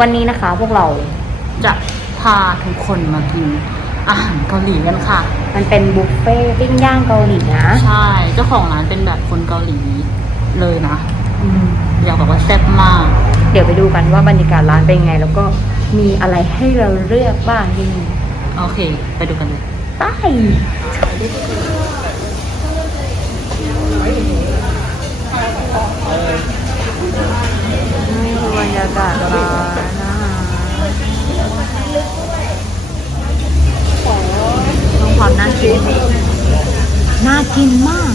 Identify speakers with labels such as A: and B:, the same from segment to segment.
A: วันนี้นะคะพวกเรา
B: จะพาทุกคนมากินอาหารเกาหลีกันค่ะ
A: มันเป็นบุฟเฟ่ต์ปิ้งย่างเกาหลีนะ
B: ใช่ เจ้าของร้านเป็นแบบคนเกาหลีเลยนะ
A: อืม
B: อยากบอกว่าแซ่บมาก
A: เดี๋ยวไปดูกันว่าบรรยากาศร้านเป็นยังไง แล้วก็มีอะไรให้เราเลือกบ้างที่นี่
B: โอเค ไปดูกันเลย
A: ใต้นี่คือบ รรยากาศร้านนะคะต้องความน่ากินน่ากินมาก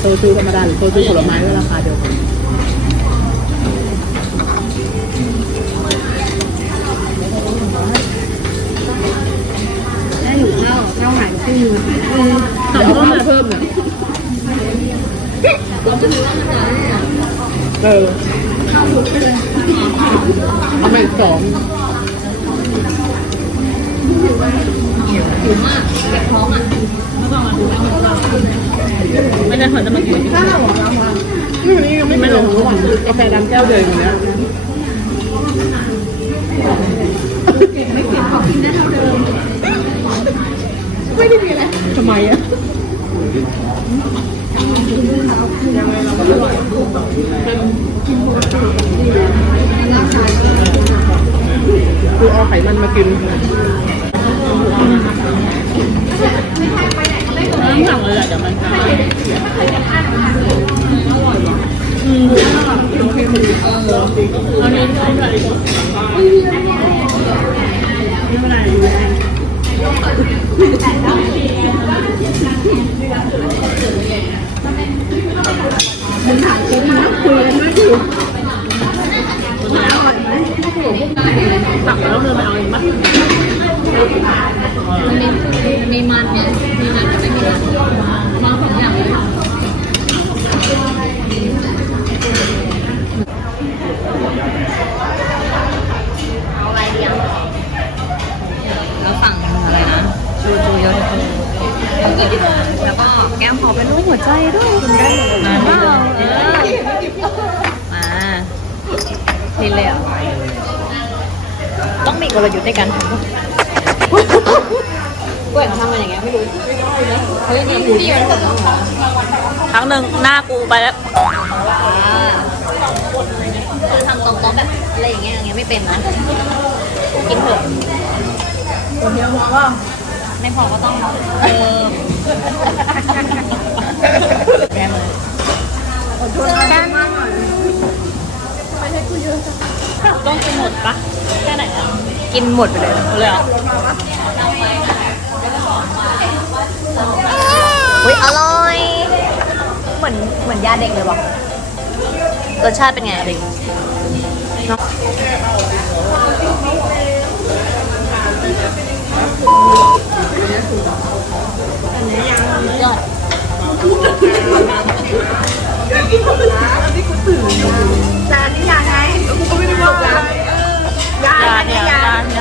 C: โซจูธรรมดาหรือโซจูผลไม้ก็ราคาเดียวกัน
A: ได้อยู่ข้าวข้าหายครึ่งนึง
C: แต่ก็มาเพิ่มเนี่ยเออเอา มาอีกสอง
B: ไม่ได้คนจะมากิน
C: นี่วันนี้ยังไม่ไม่ลงระหว่างกาแฟดำแก้วเดิมอยู่แล้วไม่ได้มีอะไรทำไมอะกูเอาไขมันมากินำ
B: สั่งเลยแหละเดี๋ยวมันจะอันนี้ก็ได้ตักแล้วเดินไปเอาเองปะ
D: มีมันเนี่ยมีมันกับไม่มีมันมาสองอย่างเลยค่ะแล้วสั่งอะไรนะชูจูโยทูแล้วก็แก้มขอเป็นรูปหัวใจด้วยคุณได้มาเปล่ามาทีเลยเหรอต้องมีกลยุทธ์ในการทำ กล้วยเขาทำมาอย่างเงี้ยไม่รู้เฮ้ยนี่พี่มันหมดแล้วเหรอ
B: ครั้งหนึ่งหน้ากูไปแล้ว
D: คือทำตรงๆแบบอะไรอย่างเงี้ยอย่างเงี้ยไม่เป็นนะกินเถอะคนเดียวพอว่าไม่พอก็ต้องเติมแย่เลย
B: ต้องกินหมดปะแค่ไหนอะ
A: กินหมดไปเลย
B: หมดเลยเหรอ
A: เหมือนยาเด็กเลยว่ะรสชาติเป็นไงเด็กยอดจา
D: น
E: นี้ยาไงกูก็ไ
D: ม่รู้ว่าร้าน
E: ย
B: าเนี่ยย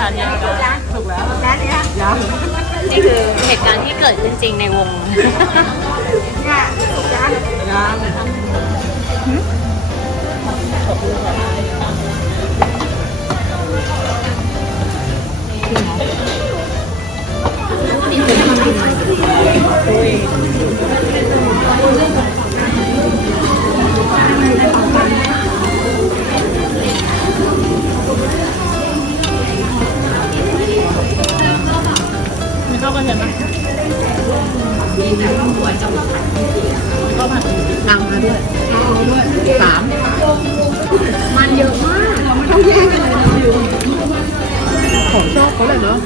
B: าเนี่ยยาถูกแล้ว
E: ร้านเนี้ยยา
D: นี่คือเหตุการณ์ที่เกิดจริงในวง
C: เนี่ย งาน你到过去吗？ วกันเห็นไหมนางมาด้วยเอาด้วยสามมันเยอะมากเราไม่ต้องแย่งกันเลยนะอยู่ของชอบเขาเลยเนาะ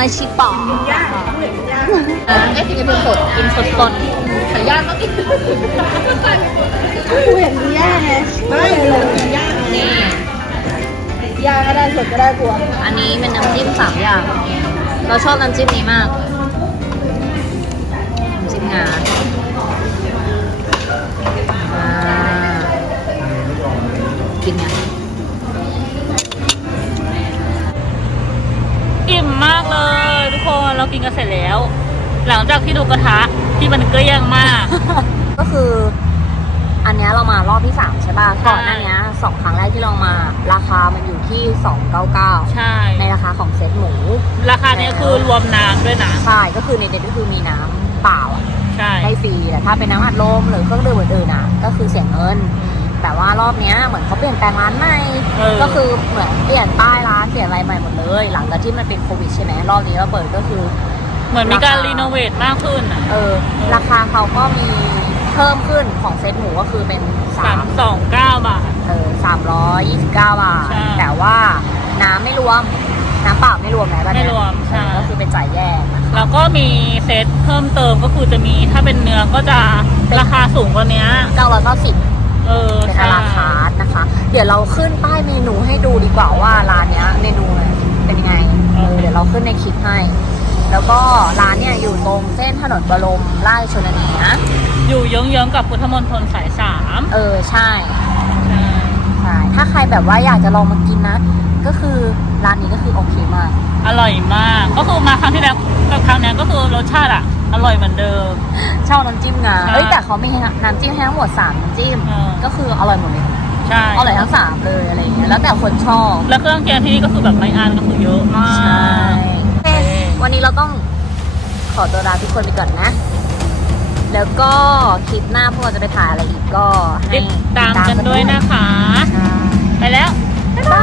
F: มา
D: ชิตะ
C: เอ๊ะกินเป็นสด
D: กินสด
C: ไข่ย่างก็กินกูเห็นมีย่างไงไม่เลยย่าง
D: ๆนี่
C: ย่างก็ได้สดก็ได้กลัว
D: อันนี้เป็นน้ำจิ้มสามอย่าง เราชอบน้ำจิ้มนี้มากน้ำจิ้มงาอ่ากินยัง
B: กคนเรากินกันเสร็จแล้ว หลังจากที่ดูกระทะที่มันเกลี้ยงมาก
D: ก็คือ อันเนี้ยเรามารอบที่สามใช่ป่ะก่อนหน้าเนี้ยสองครั้งแรกที่เรามา ราคามันอยู่ที่สองเก้าเก้า
B: ใช่
D: ในราคาของเซตหมู
B: ราคาเนี้ยคือรวมน้ำด้วยนะ
D: ใช่ก็คือในเด็ดก็คือมีน้ำเปล่าอะ
B: ใช่
D: ให้ฟรีแต่ถ้าเป็นน้ำอัดลมหรือเครื่องดื่มอื่นๆอะก็คือเสียเงิน แต่ว่ารอบเนี้ยเหมือนเขาเปลี่ยนแปลงร้านใหม่
B: เออ
D: ก็คือเหมือนเปลี่ยนป้ายร้านเปลี่ยนอะไรใหม่หมดเลย หลังจากที่มันเป็นโควิดใช่ไหมรอบนี้เราเปิดก็คือ
B: เหมือนมีการ
D: ราคา
B: รีโนเวทมากขึ้นอะ
D: เออ ราคาเขาก็มีเพิ่มขึ้นของเซตหมูก็คือเป็นสา
B: สาม
D: ม
B: สองเก้าบาท
D: เออสามร้อยยี่สิบเก้าบาท
B: ใช่
D: แต่ว่าน้ำไม่รวม น้ำเปล่าไม่รวมนะแบบ
B: ไม่
D: เนี้ย
B: รวมใช่
D: ก็คือเป็นจ่ายแยกนะคะ
B: แล้วก็มีเซตเพิ่มเติมก็คือจะมีถ้าเป็นเนื้อก็จะราคาสูงกว่าเนี้ย
D: เก้าร้อยเก้าสิบ
B: เออ
D: เป็น
B: ใช่
D: อาราคาร์ทนะคะ เดี๋ยวเราขึ้นป้ายเมนูให้ดูดีกว่าว่าร้านเนี้ยเมนูเป็นยังไงเออเดี๋ยวเราขึ้นในคลิปให้ แล้วก็ร้านเนี่ยอยู่ตรงเส้นถนนบรมราชชนนีนะ
B: อยู่เยื้องๆกับพุทธมณฑลสายสาม
D: เออใช่
B: ใช่
D: ใช่ถ้าใครแบบว่าอยากจะลองมากินนะ ก็คือร้านนี้ก็คือโอเคมาก
B: อร่อยมาก ก็คือมาครั้งที่แล้วกับครั้งเนี้ยก็คือรสชาติอะ อร่อยเหมือนเดิม
D: ชอบน้ำจิ้มงา
B: ใช่
D: เอ้ยแต่เขามีน้ำจิ้มให้ทั้งหมดสามน้ำจิ้ม
B: เออ
D: ก็คืออร่อยหมดเลย
B: ใช่
D: อร่อยทั้งสามเลยอะไรอย่างเงี้ยแล้วแต่คนชอบ
B: แล้วเครื่องแกงที่นี่ก็คือแบบไม่อันก็คือเยอะมาก
D: ใช่โอเควันนี้เราต้องขอตัวลาทุกคนไปก่อนนะ แล้วก็คลิปหน้าพวกเราจะไปถ่ายอะไรอีกก็ให้
B: ติดตามกันด้วยนะคะ
D: ใช่
B: ไปแล้ว
D: บ